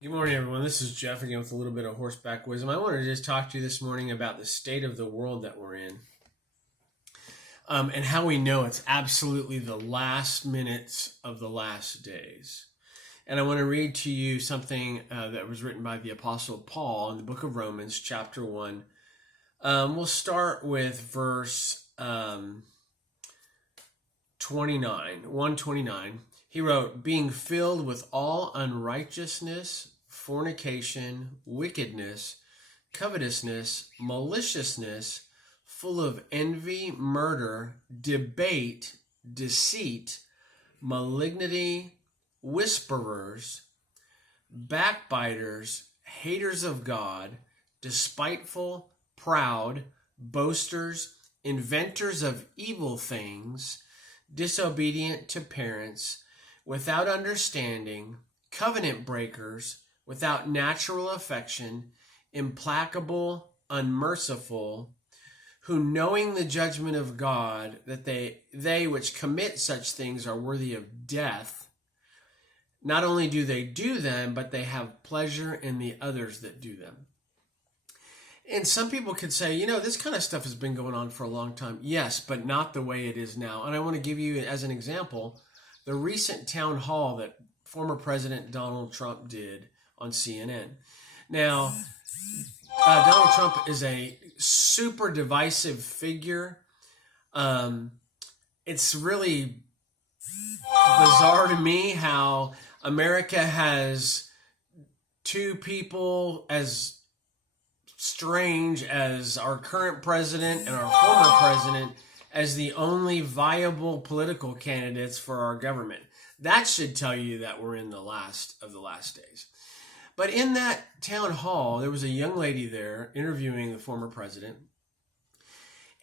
Good morning, everyone. This is Jeff again with a little bit of horseback wisdom. I wanted to just talk to you this morning about the state of the world that we're in, and how we know it's absolutely the last minutes of the last days. And I want to read to you something that was written by the Apostle Paul in the book of Romans, chapter 1. We'll start with verse 129. He wrote, being filled with all unrighteousness, fornication, wickedness, covetousness, maliciousness, full of envy, murder, debate, deceit, malignity, whisperers, backbiters, haters of God, despiteful, proud, boasters, inventors of evil things, disobedient to parents, without understanding, covenant breakers, without natural affection, implacable, unmerciful, who knowing the judgment of God, that they which commit such things are worthy of death, not only do they do them, but they have pleasure in the others that do them. And some people could say, this kind of stuff has been going on for a long time. Yes, but not the way it is now. And I want to give you, as an example, the recent town hall that former President Donald Trump did on CNN. Now, Donald Trump is a super divisive figure. It's really bizarre to me how America has two people as strange as our current president and our former president as the only viable political candidates for our government. That should tell you that we're in the last of the last days. But in that town hall, there was a young lady there interviewing the former president.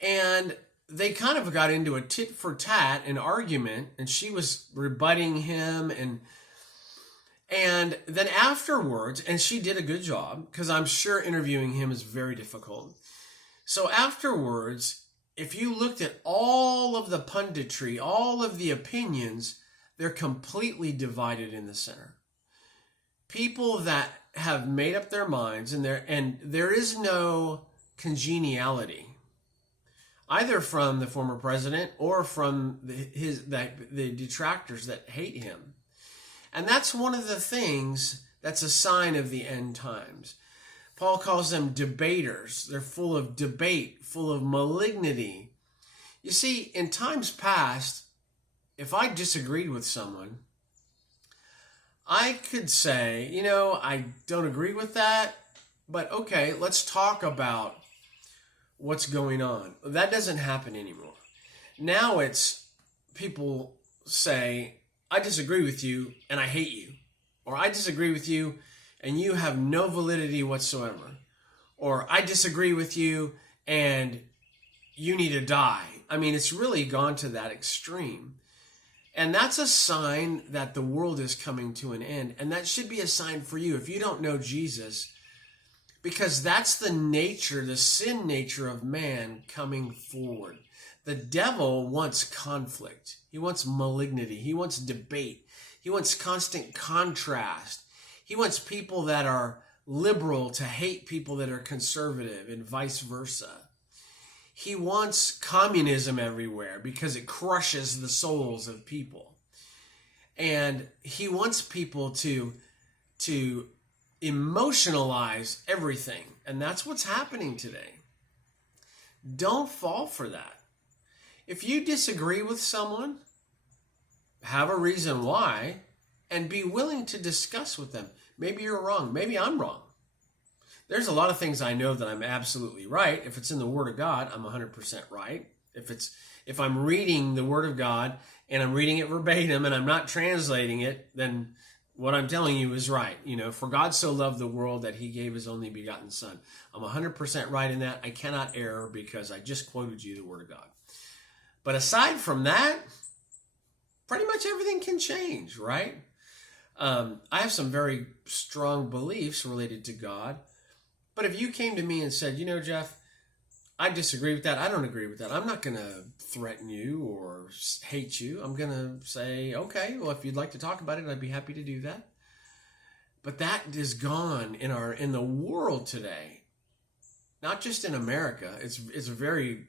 And they kind of got into a tit for tat, an argument, and she was rebutting him. And then afterwards, and she did a good job, because I'm sure interviewing him is very difficult. So afterwards, if you looked at all of the punditry, all of the opinions, they're completely divided in the center. People that have made up their minds, and there is no congeniality, either from the former president or from the detractors that hate him. And that's one of the things that's a sign of the end times. Paul calls them debaters. They're full of debate, full of malignity. You see, in times past, if I disagreed with someone, I could say, I don't agree with that, but okay, let's talk about what's going on. That doesn't happen anymore. Now it's people say, I disagree with you and I hate you. Or I disagree with you and you have no validity whatsoever. Or I disagree with you and you need to die. I mean, it's really gone to that extreme. And that's a sign that the world is coming to an end. And that should be a sign for you if you don't know Jesus, because that's the nature, the sin nature of man coming forward. The devil wants conflict. He wants malignity. He wants debate. He wants constant contrast. He wants people that are liberal to hate people that are conservative and vice versa. He wants communism everywhere because it crushes the souls of people. And he wants people to emotionalize everything. And that's what's happening today. Don't fall for that. If you disagree with someone, have a reason why, and be willing to discuss with them. Maybe you're wrong. Maybe I'm wrong. There's a lot of things I know that I'm absolutely right. If it's in the Word of God, I'm 100% right. If I'm reading the Word of God and I'm reading it verbatim and I'm not translating it, then what I'm telling you is right. For God so loved the world that he gave his only begotten son. I'm 100% right in that. I cannot err because I just quoted you the Word of God. But aside from that, pretty much everything can change, right? I have some very strong beliefs related to God. But if you came to me and said, Jeff, I disagree with that. I don't agree with that. I'm not going to threaten you or hate you. I'm going to say, okay, well, if you'd like to talk about it, I'd be happy to do that. But that is gone in the world today. Not just in America. It's very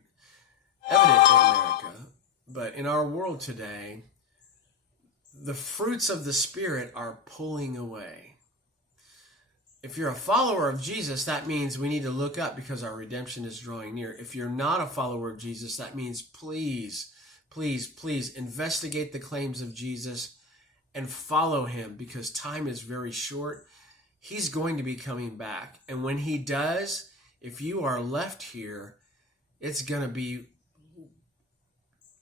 evident in America. But in our world today, the fruits of the Spirit are pulling away. If you're a follower of Jesus, that means we need to look up because our redemption is drawing near. If you're not a follower of Jesus, that means please, please, please investigate the claims of Jesus and follow him, because time is very short. He's going to be coming back. And when he does, if you are left here, it's going to be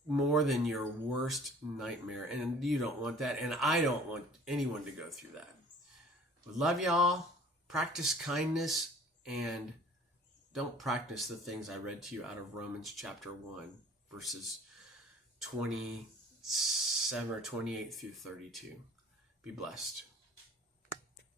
more than your worst nightmare. And you don't want that. And I don't want anyone to go through that. We love y'all. Practice kindness, and don't practice the things I read to you out of Romans chapter 1, verses 27 or 28 through 32. Be blessed.